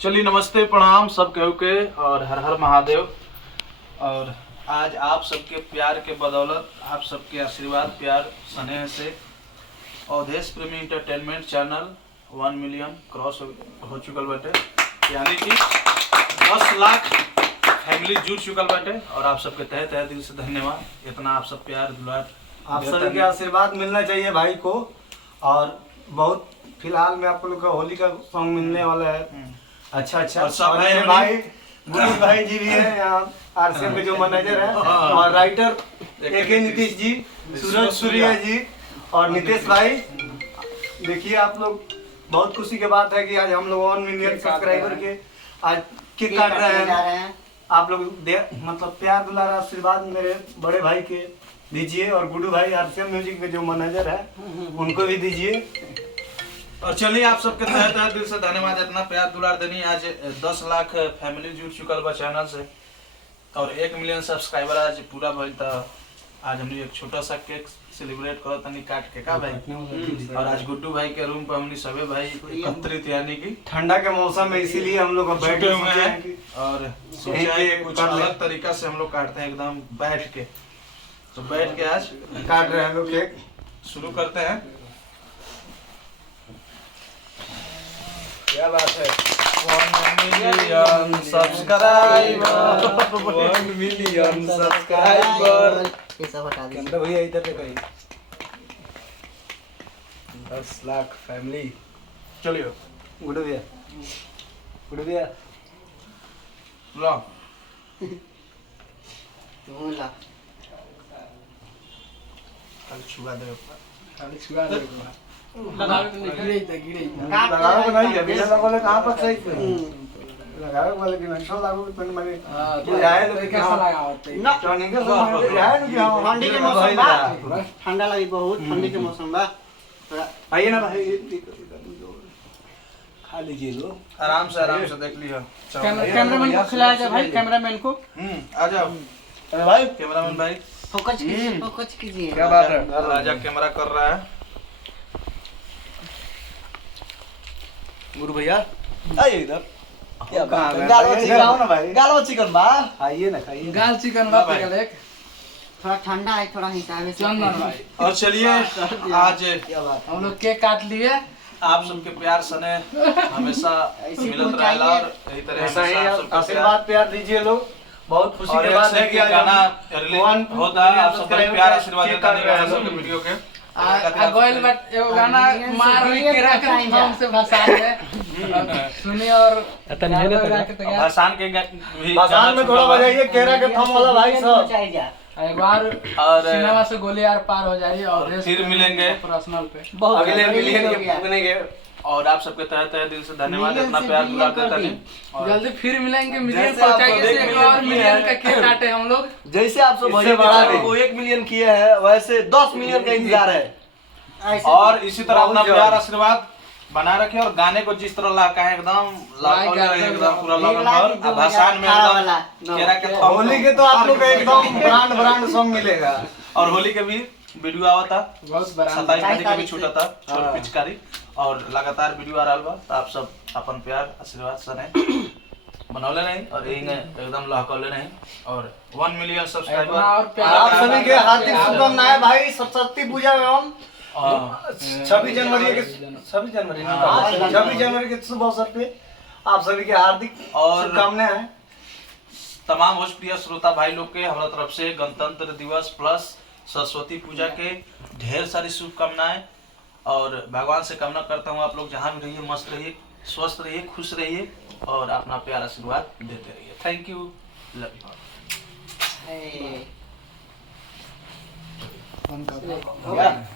चलिए नमस्ते प्रणाम सब केहू के और हर हर महादेव। और आज आप सबके प्यार के बदौलत, आप सबके आशीर्वाद प्यार स्नेह से अवधेश प्रेमी एंटरटेनमेंट चैनल 1 मिलियन क्रॉस हो चुकल बाटे, यानी कि 10 लाख फैमिली जुड़ चुकल बाटे। और आप सबके तहे तहे दिल से धन्यवाद। इतना आप सब प्यार दुलार, आप सबके आशीर्वाद मिलना चाहिए भाई को। और बहुत फिलहाल में आप लोग का होली का सॉन्ग मिलने वाला है। अच्छा और सब भाई गुरु भाई जी भी है यहाँ आरसीएम के जो मैनेजर है, और राइटर एके नीतीश जी, सूरज सूर्या जी और नितेश भाई। देखिए आप लोग, बहुत खुशी की बात है कि आज हम लोग 1 मिलियन सब्सक्राइबर के आज केक काट रहे हैं। आप लोग मतलब प्यार दुलार आशीर्वाद मेरे बड़े भाई के दीजिए, और गुडू भाई आरसीएम म्यूजिक के जो मैनेजर है उनको भी दीजिए। और चलिए आप सबके तहे तहे दिल से धन्यवाद, इतना प्यार दुलार देनी। आज 10 लाख फैमिली जुड़ चुकल बा चैनल से, और 1 मिलियन सब्सक्राइबर आज पूरा भइल। तो आज हमने एक छोटा सा केक सेलिब्रेट करो तनी काट के का भाई। और आज गुड्डू भाई के रूम पर हमने सभी भाई एकत्रित, यानी कि ठंडा के मौसम में इसीलिए हम लोग बैठे हुए हैं और सोचा है कुछ अलग तरीका से हम लोग काटते हैं, एकदम बैठ के। तो बैठ के आज काट रहे हैं लोग केक। शुरू करते हैं। क्या बात है, 1 मिलियन सब्सक्राइबर, 1 मिलियन सब्सक्राइबर। ये सब हटा दीजिए। तो भैया इधर पे कहीं 10 लाख फैमिली। चलिए गुड भैया, गुड भैया लो बोला खाली छुआ दे। खाली छुआ दे। लगाओ तो गिरे गिरे लगाओ तो नहीं है, बिना लगाओ कहां पर सही से लगाओ वाले की नक्शा लागू पे मैंने तो जाए तो कैसा लगाओ ना टर्निंग के समय जाए ना कि हम ठंडी के मौसम बा, ठंडा लगी बहुत, ठंडी के मौसम बा। आइए ना भाई, खा लीजिए लो आराम से देख लियो। कैमरामैन को खिलाया जाए भाई, कैमरामैन को। आ जाओ। अरे भाई कैमरामैन भाई फोकस कीजिए, फोकस कीजिए। क्या बात है, राजा कैमरा कर रहा है। गुरु भैया आइए इधर। क्या बात है, गालो इधर आओ ना भाई। गालो चिकन बा। आइए ना, खाइए गाल चिकन बा भाई। पहले। थोड़ा ठंडा है, थोड़ा हिसाब से चंदन भाई। और चलिए आज क्या बात हम लोग केक काट लिए। आप सबके प्यार सने हमेशा मिलत रहेला, और यही तरह ऐसा ही हमेशा आप सबके आशीर्वाद प्यार दीजिए लोग। बहुत खुशी और की बात है कि आज गाना हम रिलीज होता है। आप सबका प्यार आशीर्वाद देता रहेगा सबके वीडियो के। आ गोइल बट एगो गाना मार के रख हम से भाषा है सुनी। और भाषण के भी भाषण में थोड़ा बजाइए, केरा के थम वाला भाई सब। एक बार और सिनेमा से गोली यार पार हो जाइए। और फिर मिलेंगे पर्सनल पे अगले मिलियन के पुगने के। और आप सबके तहे तहे दिल से धन्यवाद, इतना प्यार दुलार देता नहीं। और जल्दी फिर मिलेंगे, मिलियन जैसे आप पहुंचाइए सब से एक एक और मिलियन मिलियन किए का केक काटे हम लोग। जैसे आप सब इससे बड़ा भी। को 1 मिलियन किए हैं, वैसे 10 मिलियन का इंतजार है। और इसी तरह अपना बहुत प्यार आशीर्वाद बनाए रखे, और गाने को जिस तरह ला है एकदम एकदम पूरा लगन। और भाषण में एकदम केरा के थम। होली के तो आप लोग एकदम ब्रांड सॉन्ग मिलेगा। और होली के भी वीडियो आवा था, बहुत बड़ा 27 तारीख के भी छूटा था छोट पिचकारी, और लगातार वीडियो आ रहा बा। तो आप सब अपन प्यार आशीर्वाद सने बनौले नहीं, और यही एकदम लहकौले नहीं। और 1 मिलियन सब्सक्राइबर और प्यार आप सभी के हार्दिक शुभकामनाएं भाई। सरस्वती पूजा एवं 26 जनवरी के 26 जनवरी के शुभ अवसर पे आप सभी के हार्दिक और शुभकामनाएं हैं। तमाम भोजप्रिय श्रोता भाई लोग के हमारा तरफ से गणतंत्र दिवस प्लस सरस्वती पूजा के ढेर सारी शुभकामनाएं। और भगवान से कामना करता हूँ आप लोग जहाँ भी रहिए मस्त रहिए, स्वस्थ रहिए, खुश रहिए, और अपना प्यार आशीर्वाद देते रहिए। Thank you, love you. है।